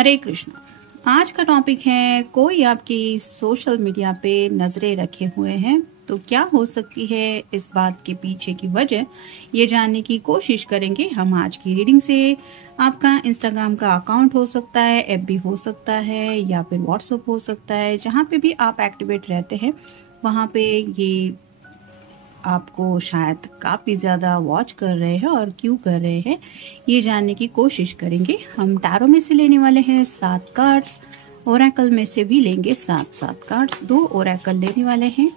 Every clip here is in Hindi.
हरे कृष्ण। आज का टॉपिक है कोई आपकी सोशल मीडिया पे नजरें रखे हुए हैं तो क्या हो सकती है इस बात के पीछे की वजह, ये जानने की कोशिश करेंगे हम आज की रीडिंग से। आपका इंस्टाग्राम का अकाउंट हो सकता है, एफबी हो सकता है या फिर व्हाट्सएप हो सकता है, जहाँ पे भी आप एक्टिवेट रहते हैं वहाँ पे ये आपको शायद काफ़ी ज़्यादा वॉच कर रहे हैं और क्यों कर रहे हैं ये जानने की कोशिश करेंगे। हम टैरो में से लेने वाले हैं 7 कार्ड्स, ओरेकल में से भी लेंगे 7 कार्ड्स। 2 ओरेकल लेने वाले हैं।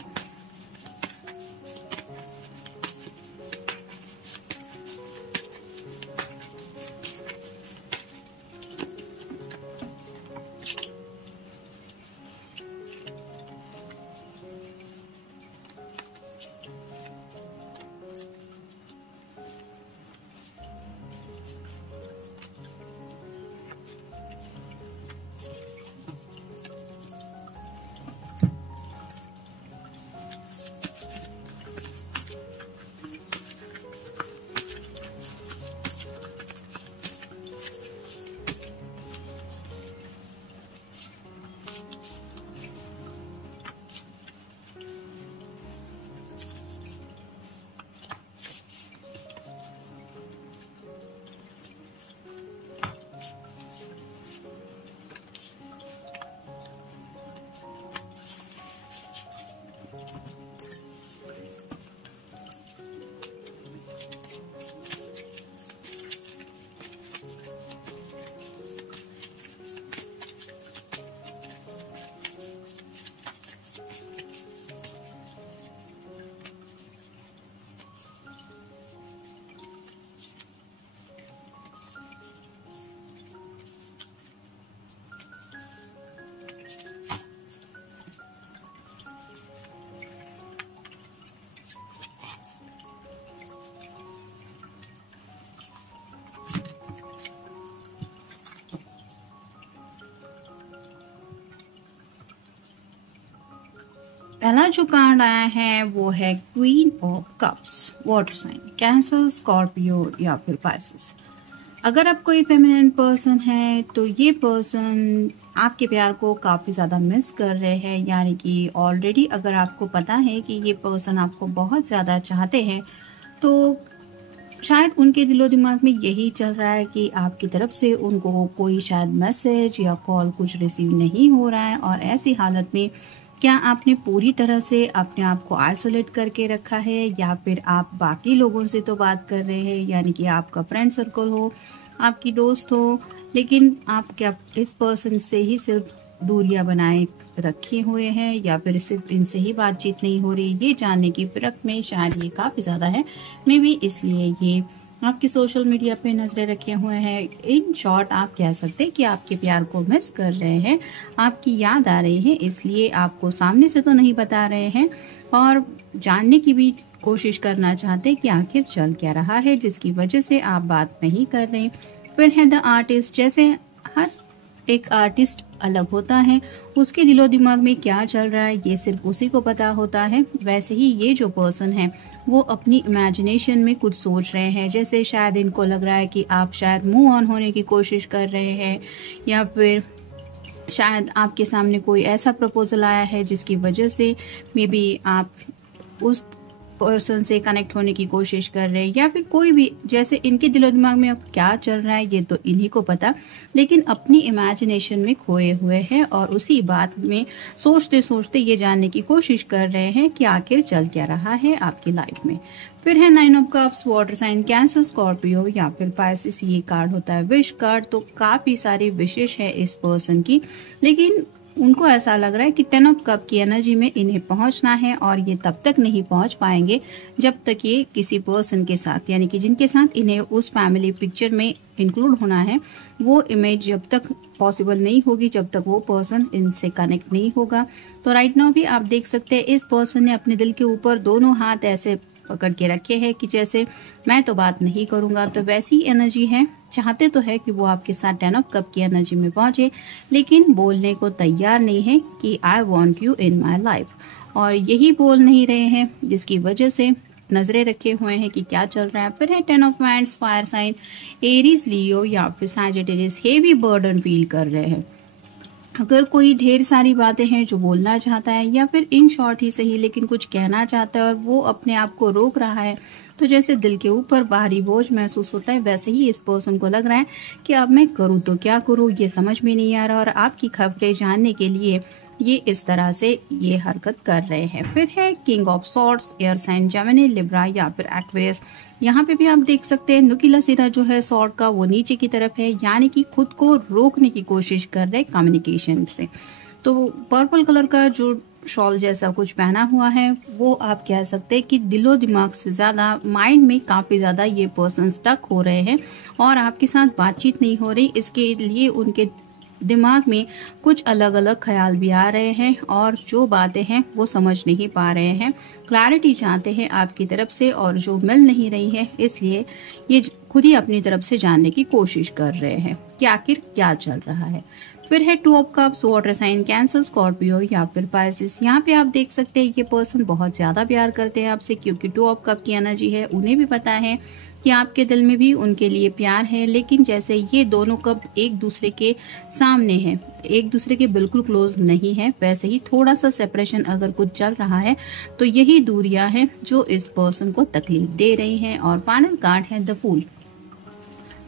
पहला जो कार्ड आया है वो है queen of cups, water sign, Cancer, Scorpio या फिर पाइसेस। अगर आप कोई फेमिनिन पर्सन है तो ये पर्सन आपके प्यार को काफ़ी ज़्यादा मिस कर रहे हैं, यानी कि ऑलरेडी अगर आपको पता है कि ये पर्सन आपको बहुत ज़्यादा चाहते हैं तो शायद उनके दिलो दिमाग में यही चल रहा है कि आपकी तरफ से उनको कोई शायद मैसेज या कॉल कुछ रिसीव नहीं हो रहा है। और ऐसी हालत में क्या आपने पूरी तरह से अपने आप को आइसोलेट करके रखा है या फिर आप बाकी लोगों से तो बात कर रहे हैं, यानी कि आपका फ्रेंड सर्कल हो, आपकी दोस्त हो, लेकिन आप क्या इस पर्सन से ही सिर्फ दूरियां बनाए रखे हुए हैं या फिर सिर्फ इनसे ही बातचीत नहीं हो रही, ये जानने की फिरक में शायद ये काफ़ी ज़्यादा है। मे बी इसलिए ये आपकी सोशल मीडिया पे नज़रें रखे हुए हैं। इन शॉर्ट आप कह सकते हैं कि आपके प्यार को मिस कर रहे हैं, आपकी याद आ रही है, इसलिए आपको सामने से तो नहीं बता रहे हैं और जानने की भी कोशिश करना चाहते हैं कि आखिर चल क्या रहा है जिसकी वजह से आप बात नहीं कर रहे। फिर है द आर्टिस्ट। जैसे हर एक आर्टिस्ट अलग होता है, उसके दिलो दिमाग में क्या चल रहा है ये सिर्फ उसी को पता होता है, वैसे ही ये जो पर्सन है वो अपनी इमेजिनेशन में कुछ सोच रहे हैं। जैसे शायद इनको लग रहा है कि आप शायद मूव ऑन होने की कोशिश कर रहे हैं या फिर शायद आपके सामने कोई ऐसा प्रपोजल आया है जिसकी वजह से मे बी आप उस पर्सन से कनेक्ट होने की कोशिश कर रहे हैं या फिर कोई भी, जैसे इनके दिलो दिमाग में अब क्या चल रहा है ये तो इन्हीं को पता, लेकिन अपनी इमेजिनेशन में खोए हुए हैं और उसी बात में सोचते सोचते ये जानने की कोशिश कर रहे हैं कि आखिर चल क्या रहा है आपकी लाइफ में। फिर है 9 of cups, water sign, Cancer, Scorpio या फिर पाइसेस। ये कार्ड होता है विश कार्ड। तो काफ़ी सारी विशेष है इस पर्सन की, लेकिन उनको ऐसा लग रहा है कि 10 ऑफ कप की एनर्जी में इन्हें पहुंचना है और ये तब तक नहीं पहुंच पाएंगे जब तक ये किसी पर्सन के साथ, यानी कि जिनके साथ इन्हें उस फैमिली पिक्चर में इंक्लूड होना है, वो इमेज जब तक पॉसिबल नहीं होगी, जब तक वो पर्सन इनसे कनेक्ट नहीं होगा। तो राइट नाउ भी आप देख सकते हैं इस पर्सन ने अपने दिल के ऊपर दोनों हाथ ऐसे पकड़ के रखे हैं कि जैसे मैं तो बात नहीं करूंगा। तो वैसी एनर्जी है, चाहते तो है कि वो आपके साथ 10 ऑफ कप की एनर्जी में पहुंचे, लेकिन बोलने को तैयार नहीं है कि I want you in my life, और यही बोल नहीं रहे हैं जिसकी वजह से नजरें रखे हुए हैं कि क्या चल रहा है। फिर है 10 of wands, fire sign, Aries, Leo या फिर सैजिटेरियस, हेवी बर्डन फील कर रहे हैं। अगर कोई ढेर सारी बातें हैं जो बोलना चाहता है या फिर इन शॉर्ट ही सही लेकिन कुछ कहना चाहता है और वो अपने आप को रोक रहा है, तो जैसे दिल के ऊपर भारी बोझ महसूस होता है, वैसे ही इस पर्सन को लग रहा है कि अब मैं करूँ तो क्या करूँ, ये समझ में नहीं आ रहा। और आपकी खबरें जानने के लिए ये इस तरह से ये हरकत कर रहे हैं। फिर है king of swords, air sign, Gemini, Libra या फिर एक्वेरियस। यहाँ पे भी आप देख सकते हैं नुकीला सिरा जो है सॉर्ड का वो नीचे की तरफ है, यानी कि खुद को रोकने की कोशिश कर रहे कम्युनिकेशन से। तो पर्पल कलर का जो शॉल जैसा कुछ पहना हुआ है वो आप कह सकते हैं कि दिलो दिमाग से ज़्यादा माइंड में काफ़ी ज़्यादा ये पर्सन स्टक हो रहे हैं और आपके साथ बातचीत नहीं हो रही। इसके लिए उनके दिमाग में कुछ अलग अलग ख्याल भी आ रहे हैं और जो बातें हैं वो समझ नहीं पा रहे हैं, क्लैरिटी चाहते हैं आपकी तरफ से और जो मिल नहीं रही है, इसलिए ये खुद ही अपनी तरफ से जानने की कोशिश कर रहे हैं कि आखिर क्या चल रहा है। फिर है 2 of cups, water sign, Cancer, Scorpio या फिर पाइसेस। यहाँ पे आप देख सकते हैं ये पर्सन बहुत ज्यादा प्यार करते हैं आपसे, क्योंकि 2 ऑफ कप की एनर्जी है। उन्हें भी पता है कि आपके दिल में भी उनके लिए प्यार है, लेकिन जैसे ये दोनों कप एक दूसरे के सामने हैं, एक दूसरे के बिल्कुल क्लोज नहीं है, वैसे ही थोड़ा सा सेपरेशन अगर कुछ चल रहा है तो यही दूरियां हैं जो इस पर्सन को तकलीफ दे रही हैं। और फाइनल कार्ड है द फूल।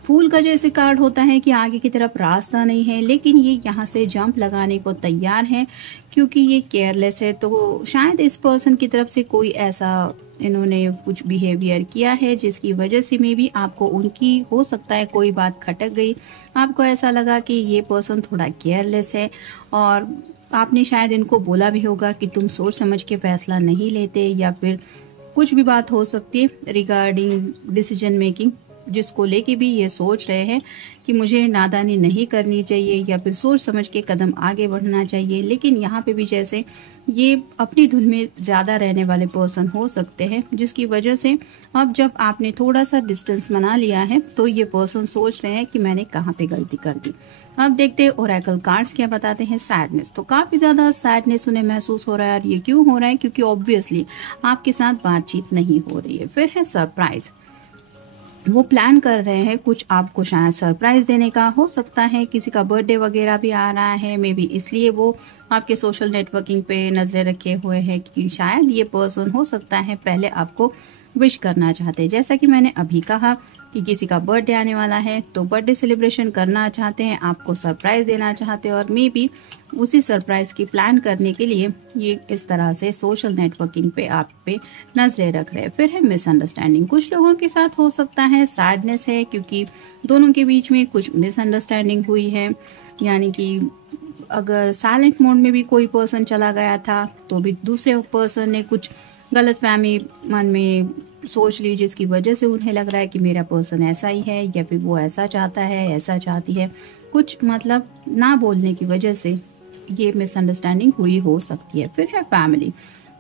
फूल का जैसे कार्ड होता है कि आगे की तरफ रास्ता नहीं है, लेकिन ये यहाँ से जंप लगाने को तैयार है क्योंकि ये केयरलेस है। तो शायद इस पर्सन की तरफ से कोई ऐसा इन्होंने कुछ बिहेवियर किया है जिसकी वजह से में भी आपको उनकी हो सकता है कोई बात खटक गई, आपको ऐसा लगा कि ये पर्सन थोड़ा केयरलेस है और आपने शायद इनको बोला भी होगा कि तुम सोच समझ के फैसला नहीं लेते, या फिर कुछ भी बात हो सकती है रिगार्डिंग डिसीजन मेकिंग जिसको लेके भी ये सोच रहे हैं कि मुझे नादानी नहीं करनी चाहिए या फिर सोच समझ के कदम आगे बढ़ना चाहिए। लेकिन यहाँ पे भी जैसे ये अपनी धुन में ज़्यादा रहने वाले पर्सन हो सकते हैं, जिसकी वजह से अब जब आपने थोड़ा सा डिस्टेंस बना लिया है तो ये पर्सन सोच रहे हैं कि मैंने कहाँ पे गलती कर दी। अब देखते हैं ओरेकल कार्ड्स क्या बताते हैं। सैडनेस, तो काफ़ी ज़्यादा सैडनेस उन्हें महसूस हो रहा है और ये क्यों हो रहा है, क्योंकि ऑब्वियसली आपके साथ बातचीत नहीं हो रही है। फिर है सरप्राइज, वो प्लान कर रहे हैं कुछ आपको शायद सरप्राइज देने का, हो सकता है किसी का बर्थडे वगैरह भी आ रहा है, मे बी इसलिए वो आपके सोशल नेटवर्किंग पे नजरें रखे हुए हैं कि शायद ये पर्सन हो सकता है पहले आपको विश करना चाहते हैं। जैसा कि मैंने अभी कहा कि किसी का बर्थडे आने वाला है तो बर्थडे सेलिब्रेशन करना चाहते हैं, आपको सरप्राइज देना चाहते हैं और मे बी उसी सरप्राइज की प्लान करने के लिए ये इस तरह से सोशल नेटवर्किंग पे आप पे नजरें रख रहे हैं। फिर है मिसअंडरस्टैंडिंग, कुछ लोगों के साथ हो सकता है सैडनेस है क्योंकि दोनों के बीच में कुछ मिसअंडरस्टैंडिंग हुई है, यानी कि अगर साइलेंट मोड में भी कोई पर्सन चला गया था तो भी दूसरे पर्सन ने कुछ गलतफहमी मन में सोच ली जिसकी वजह से उन्हें लग रहा है कि मेरा पर्सन ऐसा ही है या फिर वो ऐसा चाहता है ऐसा चाहती है, कुछ मतलब ना बोलने की वजह से ये मिसअंडरस्टैंडिंग हुई हो सकती है। फिर है फैमिली,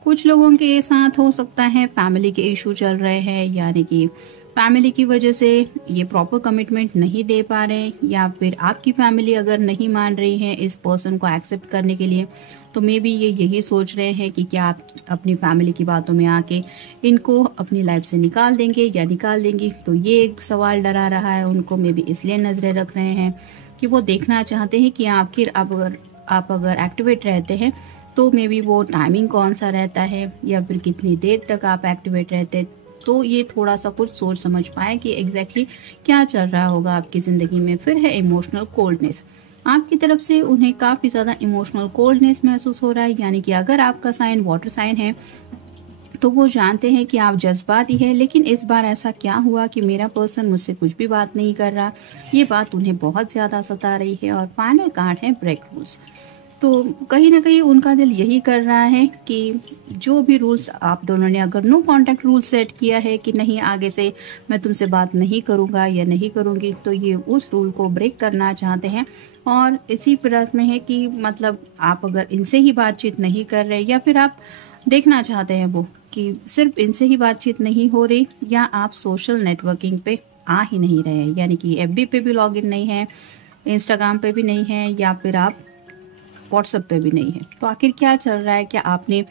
कुछ लोगों के साथ हो सकता है फैमिली के इशू चल रहे हैं, यानी कि फैमिली की वजह से ये प्रॉपर कमिटमेंट नहीं दे पा रहे, या फिर आपकी फैमिली अगर नहीं मान रही है इस पर्सन को एक्सेप्ट करने के लिए तो मे बी ये यही सोच रहे हैं कि क्या आप अपनी फैमिली की बातों में आके इनको अपनी लाइफ से निकाल देंगे या निकाल देंगी। तो ये एक सवाल डरा रहा है उनको, मे बी इसलिए नजरें रख रहे हैं कि वो देखना चाहते हैं कि आखिर आप अगर एक्टिवेट रहते हैं तो मे बी वो टाइमिंग कौन सा रहता है या फिर कितनी देर तक आप एक्टिवेट रहते हैं, तो ये थोड़ा सा कुछ सोच समझ पाए कि एग्जैक्टली क्या चल रहा होगा आपकी ज़िंदगी में। फिर है इमोशनल कोल्डनेस, आपकी तरफ से उन्हें काफ़ी ज़्यादा इमोशनल कोल्डनेस महसूस हो रहा है, यानी कि अगर आपका साइन वाटर साइन है तो वो जानते हैं कि आप जज्बाती है, लेकिन इस बार ऐसा क्या हुआ कि मेरा पर्सन मुझसे कुछ भी बात नहीं कर रहा, ये बात उन्हें बहुत ज़्यादा सता रही है। और फाइनल कार्ड है ब्रेक रूल्स, तो कहीं ना कहीं उनका दिल यही कर रहा है कि जो भी रूल्स आप दोनों ने अगर नो कांटेक्ट रूल सेट किया है कि नहीं आगे से मैं तुमसे बात नहीं करूंगा या नहीं करूंगी, तो ये उस रूल को ब्रेक करना चाहते हैं। और इसी प्रकार में है कि मतलब आप अगर इनसे ही बातचीत नहीं कर रहे या फिर आप देखना चाहते हैं वो कि सिर्फ इनसे ही बातचीत नहीं हो रही, या आप सोशल नेटवर्किंग पे आ ही नहीं रहे, यानी कि FB पे भी लॉगिन नहीं है, इंस्टाग्राम पे भी नहीं है, या फिर आप व्हाट्सएप पे भी नहीं है, तो आखिर क्या चल रहा है। क्या आपने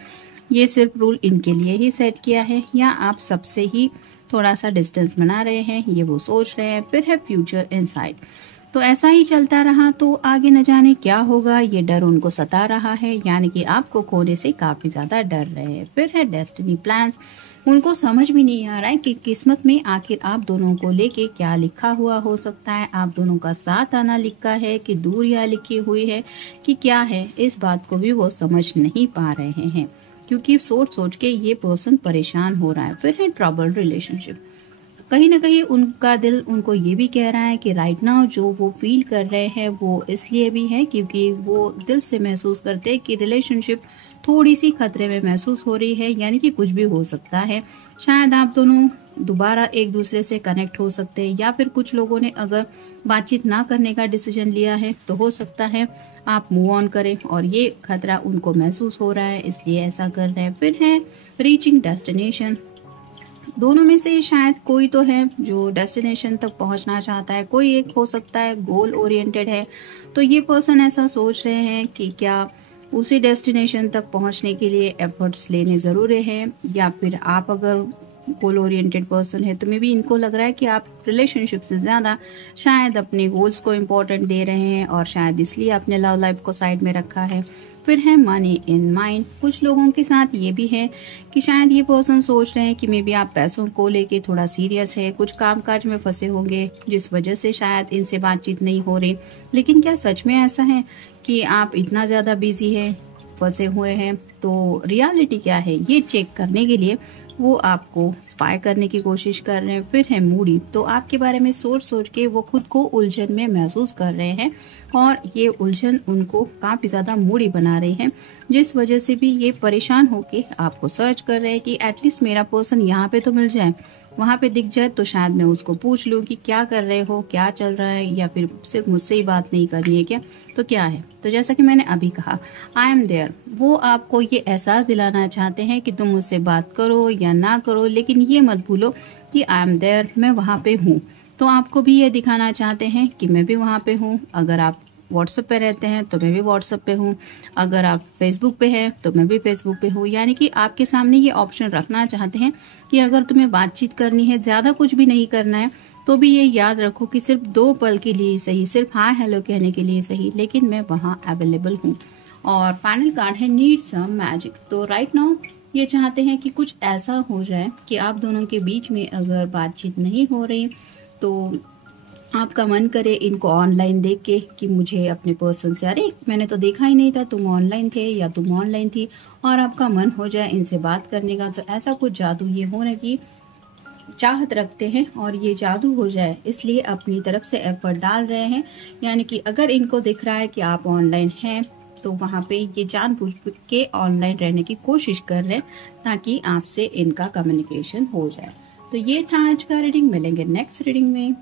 ये सिर्फ रूल इनके लिए ही सेट किया है, या आप सबसे ही थोड़ा सा डिस्टेंस बना रहे हैं, ये वो सोच रहे हैं। फिर है फ्यूचर इनसाइट। तो ऐसा ही चलता रहा तो आगे न जाने क्या होगा, ये डर उनको सता रहा है, यानी कि आपको खोने से काफ़ी ज़्यादा डर रहे हैं। फिर है डेस्टिनी प्लान्स। उनको समझ भी नहीं आ रहा है कि किस्मत में आखिर आप दोनों को लेके क्या लिखा हुआ हो सकता है। आप दोनों का साथ आना लिखा है कि दूरियां लिखी हुई है कि क्या है, इस बात को भी वो समझ नहीं पा रहे हैं, क्योंकि सोच सोच के ये पर्सन परेशान हो रहा है। फिर है ट्रबल रिलेशनशिप। कहीं ना कहीं उनका दिल उनको ये भी कह रहा है कि राइट नाउ जो वो फील कर रहे हैं वो इसलिए भी है क्योंकि वो दिल से महसूस करते हैं कि रिलेशनशिप थोड़ी सी खतरे में महसूस हो रही है, यानी कि कुछ भी हो सकता है। शायद आप दोनों दोबारा एक दूसरे से कनेक्ट हो सकते हैं, या फिर कुछ लोगों ने अगर बातचीत ना करने का डिसीजन लिया है तो हो सकता है आप मूव ऑन करें, और ये खतरा उनको महसूस हो रहा है इसलिए ऐसा कर रहे हैं। फिर है रीचिंग डेस्टिनेशन। दोनों में से शायद कोई तो है जो डेस्टिनेशन तक पहुंचना चाहता है, कोई एक हो सकता है गोल ओरिएंटेड है। तो ये पर्सन ऐसा सोच रहे हैं कि क्या उसी डेस्टिनेशन तक पहुंचने के लिए एफर्ट्स लेने ज़रूरी हैं, या फिर आप अगर गोल ओरिएंटेड पर्सन है तो मे बी इनको लग रहा है कि आप रिलेशनशिप से ज़्यादा शायद अपने गोल्स को इम्पोर्टेंट दे रहे हैं, और शायद इसलिए अपने लव लाइफ को साइड में रखा है। फिर है मनी इन माइंड। कुछ लोगों के साथ ये भी है कि शायद ये पर्सन सोच रहे हैं कि मे बी आप पैसों को लेके थोड़ा सीरियस है, कुछ कामकाज में फंसे होंगे जिस वजह से शायद इनसे बातचीत नहीं हो रही। लेकिन क्या सच में ऐसा है कि आप इतना ज़्यादा बिजी है, फंसे हुए हैं? तो रियलिटी क्या है ये चेक करने के लिए वो आपको स्पाई करने की कोशिश कर रहे हैं। फिर है मूडी। तो आपके बारे में सोच सोच के वो खुद को उलझन में महसूस कर रहे हैं, और ये उलझन उनको काफ़ी ज़्यादा मूडी बना रही है, जिस वजह से भी ये परेशान होके आपको सर्च कर रहे हैं कि एटलीस्ट मेरा पर्सन यहाँ पे तो मिल जाए, वहाँ पे दिख जाए तो शायद मैं उसको पूछ लूँ कि क्या कर रहे हो, क्या चल रहा है, या फिर सिर्फ मुझसे ही बात नहीं करनी है क्या, तो क्या है। तो जैसा कि मैंने अभी कहा, आई एम देयर। वो आपको ये एहसास दिलाना चाहते हैं कि तुम मुझसे बात करो या ना करो, लेकिन ये मत भूलो कि आई एम देयर, मैं वहाँ पे हूँ। तो आपको भी ये दिखाना चाहते हैं कि मैं भी वहाँ पे हूँ। अगर आप व्हाट्सएप पे रहते हैं तो मैं भी व्हाट्सएप पे हूँ, अगर आप फेसबुक पे हैं तो मैं भी फेसबुक पे हूँ। यानी कि आपके सामने ये ऑप्शन रखना चाहते हैं कि अगर तुम्हें बातचीत करनी है, ज़्यादा कुछ भी नहीं करना है, तो भी ये याद रखो कि सिर्फ 2 पल के लिए सही, सिर्फ हाय हेलो कहने के लिए सही, लेकिन मैं वहाँ अवेलेबल हूँ। और फाइनल कार्ड है नीड सम मैजिक। तो राइट नाउ ये चाहते हैं कि कुछ ऐसा हो जाए कि आप दोनों के बीच में अगर बातचीत नहीं हो रही तो आपका मन करे इनको ऑनलाइन देख के कि मुझे अपने पर्सन से, अरे मैंने तो देखा ही नहीं था, तुम ऑनलाइन थे या तुम ऑनलाइन थी, और आपका मन हो जाए इनसे बात करने का। तो ऐसा कुछ जादू ये होने की चाहत रखते हैं, और ये जादू हो जाए इसलिए अपनी तरफ से एफर्ट डाल रहे हैं। यानी कि अगर इनको दिख रहा है कि आप ऑनलाइन हैं तो वहाँ पे ये जानबूझ के ऑनलाइन रहने की कोशिश कर रहे हैं ताकि आपसे इनका कम्युनिकेशन हो जाए। तो ये था आज का रीडिंग। मिलेंगे नेक्स्ट रीडिंग में।